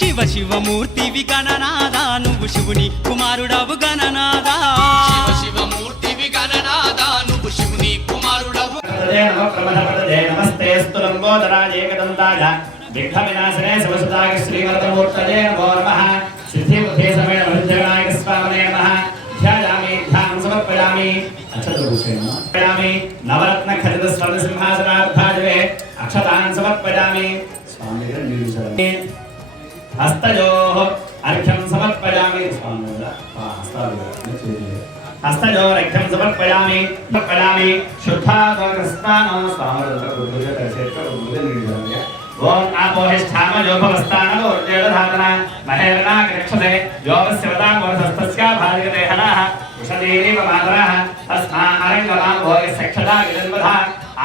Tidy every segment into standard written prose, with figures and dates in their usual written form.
శివ శివమూర్తివి గణనాదా నువ్వు శివుని కుమారుడవు గణనాదా శివ శివమూర్తివి గణనాదా నువ్వు శివుని కుమారుడవు నమస్తే స్తులంబోదరాయ ఏకదంతాయ విఘ్నవినాశనే శివసుతాయ శ్రీవరదమూర్తయే నమో నమః సిద్ధిబుద్ధి సమేత విద్యానాయక స్వామినే నమః ధ్యాయామి ధ్యానం సమర్పయామి అక్షతోపయామి నవరత్న ఖచ్చిత స్వర్ణ సింహాసనార్థాజే అక్షతాన్ సమర్పయామి స్వామి హస్తయోః అర్ఘ్యం సమర్పయామి స్వామి హస్తయోరఘ్యం సమర్పయామి శుద్ధాగోకస్నానో స్వామి ఓం ఆపోహిష్ఠామయోపవస్థానోర్జేడధాతన మహేరణాగక్షతే యోగస్యవతామోరసస్తస్యా భార్యతే హనః ఉషదీరివ మాతరః తస్మా అరంగమాం భోగస్యక్షదా విదన్వధా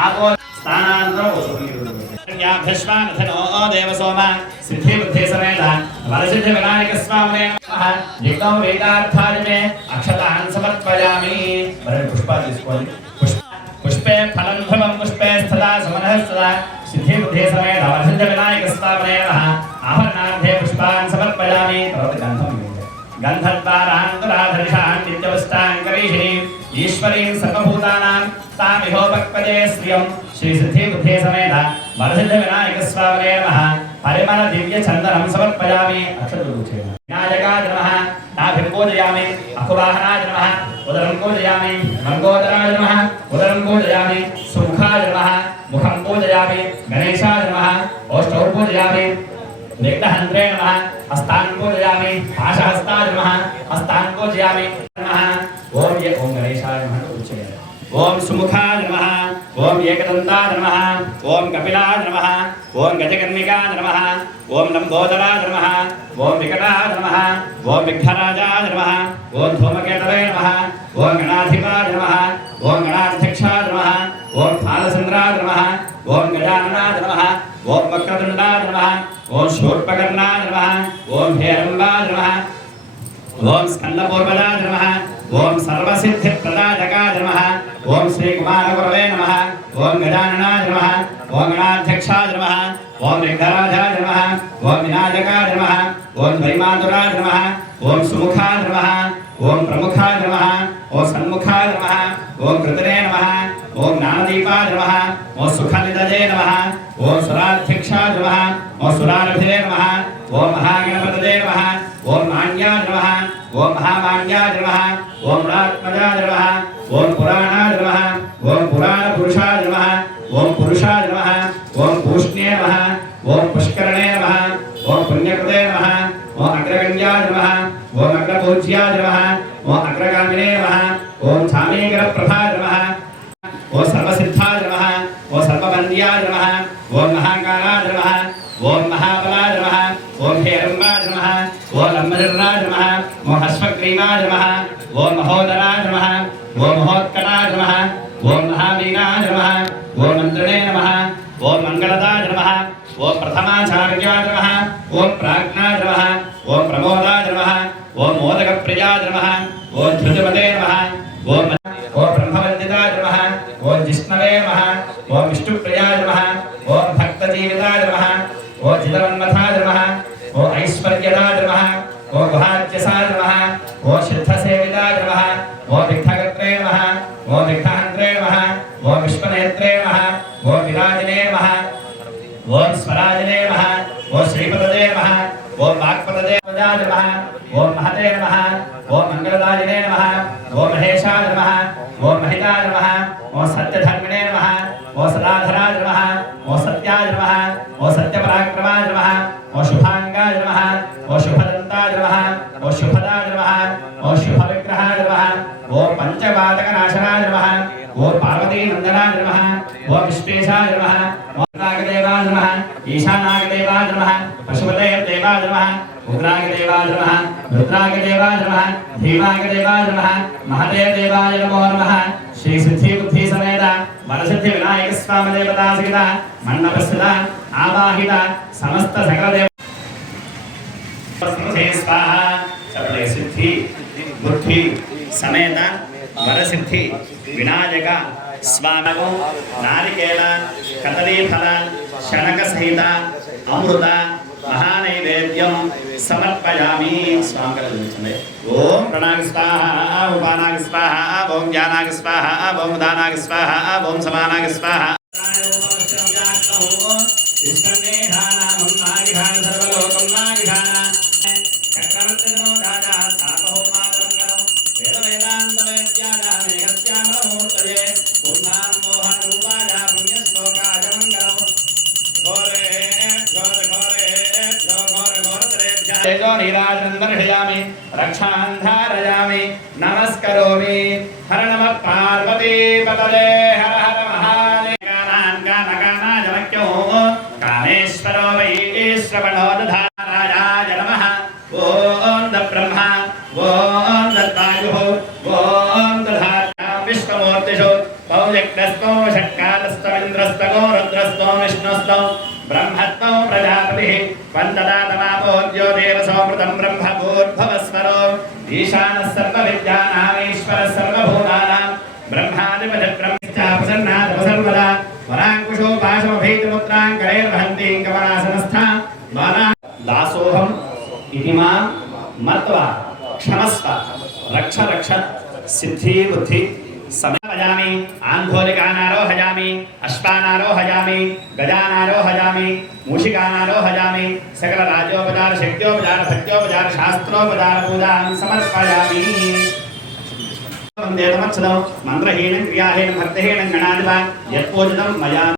ఆపో స్థానాంతరో భస్వానథనో దేవసోమ సిద్ధిబుద్ధి సమేత వరసిద్ధి వినాయక స్వామినే నమః యుక్తం వేదార్థాయ అక్షతాన్ సమర్పయామి మరి పుష్పాలు తీసుకోండి పుష్పే ఫలం ధ్రువం పుష్పే స్థదా సమనః సదా సిద్ధిబుద్ధి సమేత వరసిద్ధి వినాయక స్వామినే నమః ఆభరణార్థే పుష్పాన్ సమర్పయామి తర్వాత గంధద్వారాంతరాధరిషాం నిత్యవస్తాంకరీషిణి ఈశ్వరీం సర్వభూతానాం తామిహోపక్పదే శ్రియం శ్రీ సిద్ధిబుద్ధి సమేత వరసిద్ధి వినాయక స్వామినే నమః పరిమళ దివ్య చందనం సమర్పయామి వినాయకాయ నమః నాభిం పూజయామి అకువాహనాయ నమః ఉదరం పూజయామి మంగోదరాయ నమః ఉదరం పూజయామి సుముఖాయ నమః ముఖం పూజయామి గణేశాయ నమః ఓష్టౌ పూజయామి విఘ్నహంత్రే నమః హస్తాన్ పూజయామి పాశహస్తాయ నమః హస్తాన్ పూజయామి నమః ఓం గణేశాయ నమః ఉచ్యతే ఓం సుముఖాయ నమః ఓం ఏకదంతాయ నమః ఓం కపిలాయ నమః ఓం గజకర్ణికాయ నమః ఓం లంబోదరాయ నమః ఓం వికటాయ నమః ఓం విఘ్నరాజాయ నమః ఓం ధూమకేతవే నమః ఓం గణాధిపాయ నమః ఓం గణాధ్యక్షాయ నమః ఓం ఫాలచంద్రాయ నమః ఓం గజాననాయ నమః ఓం వక్రతుండాయ నమః ఓం శూర్పకర్ణాయ నమః ఓం హేరంబాయ నమః ఓం స్కందపూర్వదాయ నమః ఓం సర్వసిద్ధిప్రదాయకాయ నమః ఓం శ్రీకుమారగురవే నమః ఓం గజాననాయ నమః ఓం గణాధ్యక్షాయ నమః ఓం విఘ్నరాజాయ నమః ఓం వినాయకాయ నమః ఓం ద్వైమాతురాయ నమః ఓం సుముఖాయ నమః ఓం ప్రముఖాయ నమః ఓం సన్ముఖాయ నమః ఓం కృతనే నమః ఓం జ్ఞానదీపాయ నమః ఓం సుఖనిధయే నమః ఓం సురాధ్యక్షాయ నమః ఓం సురారభిరే నమః ఓం మహాగణపతయే నమః ఓం మాన్యాయ నమః ఓం మహామాన్యాయ నమః ఓం పురాత్మజాయ నమః ఓం పురాణాయ నమః ఓం పురాణ పురుషాయ నమః ఓం పురుషాయ నమః ఓం పూష్ణ్యే నమః ఓం పుష్కరణే నమః ఓం పుణ్యకృతే నమః ఓం అగ్రగణ్యాయ నమః ఓం అగ్రపూజ్యాయ నమః ఓం అగ్రగామినే నమః ఓం ఛామీకరప్రభాయ నమః ఓం సర్వసిద్ధాయ నమః ఓం సర్వవంద్యాయ నమః ఓం మహాకాలాయ నమః ఓం మహాబలాయ నమః ఓం హేరంబాయ నమః ఓం లంబధరాయ నమః ఓం హస్వగ్రీవాయ నమః ఓం మహోదరాయ నమః ఓం మహోత్కటాయ నమః ఓం మహావీరాయ నమః ఓం మంత్రిణే నమః ఓం మంగళదాయ నమః ఓం ప్రథమాచార్యాయ నమః ఓం ప్రాజ్ఞాయ నమః ఓం ప్రమోదాయ నమః ఓం మోదకప్రియాయ నమః ఓం ధృతిపదే నమః ఓం బ్రహ్మవందితాయ నమః ఓం జిష్ణవే నమః ఓం విష్ణుప్రియాయ నమః ఓం భక్తజీవితాయ నమః ఓం చిదవన్మథాయ నమః ఓం ఐశ్వర్యదాయ నమః ఓం గుహాజ్యసాయ నమః ఓం సిద్ధసేవితాయ నమః ఓం విఘ్నకర్త్రే నమః ఓం విఘ్నహంత్రే నమః ఓం విశ్వనేత్రే నమః ఓం విరాజనే నమః ఓం స్వరాజనే నమః ఓం శ్రీపదదే నమః ఓం వాక్పదదే నమః ఓం మహతే నమః ఓం మంగళదాయనే నమః ఓం మహేశాయ నమః ఓం మహితాయ నమః ఓం సత్యధర్మిణే నమః ఓం సదాధరాయ నమః ఓం సత్యాయ నమః ఓం సత్యపరాక్రమాయ నమః ఓం శుభాంగాయ నమః ఓం శుభదంతాయ నమః ఓం శుభదాయ నమః ఓం శుభవిగ్రహాయ నమః ఓం పంచవాతకనాశనాయ నమః ఓం పార్వతీనందనాయ నమః ఓం విశ్వేశాయ నమః ఓం నాగదేవాయ నమః ఈశానాగదేవాయ నమః పశుపతయేర్దేవాయ నమః ఉగ్రాగదేవాయ నమః రుద్రాగదేవాయ నమః భీమాగదేవాయ నమః మహదేవదేవాయ నమో నమః శ్రీ సిద్ధిబుద్ధి సమేత వరసిద్ధి వినాయక స్వామి దేవతా సహిత మండపస్థిత ఆవాహిత సమస్త సకల దేవ స్వాహ సకల సిద్ధి బుద్ధి సమేత వరసిద్ధి వినాయక స్వామకు నారికేళ కదలీఫల శనక సహిత అమృత మహానైవేద్యం సమర్పయామి. స్వామి ఓం ప్రణాగ స్వాహ, ఉపానాగ స్వాహ, ఓం జ్ఞానాగ స్వాహ, ఓం దానాగ స్వాహ, ఓం సమానాగ స్వాహ. नीराजनंदर्शयामि रक्षांधारयामि नमस्करोमि. हर नमः पार्वती पतये हर हर महादेव. गानाजमक्यो कामेश्वरो वै श्रवणो दधाराय नमः. ओम ब्रह्मा ओम दत्तायुः ओम दधाता विश्वमूर्तिषु पौजक्तस्तो षट्कालस्तमिन्द्रस्तो रुद्रस्तो विष्णुस्तो ब्रह्मत्वो प्रजापतिः वन्ददातमापोद्यो देवसोमृतं ब्रह्मभूर्भुवस्वरो ईशानः सर्वविद्यानामीश्वरः सर्वभूतानां ब्रह्मादिपतिर्ब्रह्मश्चापसन्नादपसर्वदा वराङ्कुशो पाशमभीतिमुद्राङ्करैर्वहन्तीं कमलासनस्था दासोऽहम् इति मां मत्वा क्षमस्व रक्ष रक्ष सिद्धि बुद्धि समर्पयामि. आंधोलिकानारोहयामि, अश्वानारोहयामि, गजानारोहयामि, मूषिकानारोहयामि. सकल राजोपचार शक्त्योपचार भक्त्योपचार शास्त्रोपचार पूजां समर्पयामि. वन्दे तमच्छदं मंत्रहीनं क्रियाहीनं भक्तिहीनं गणाधिपा यत्पूजितं मया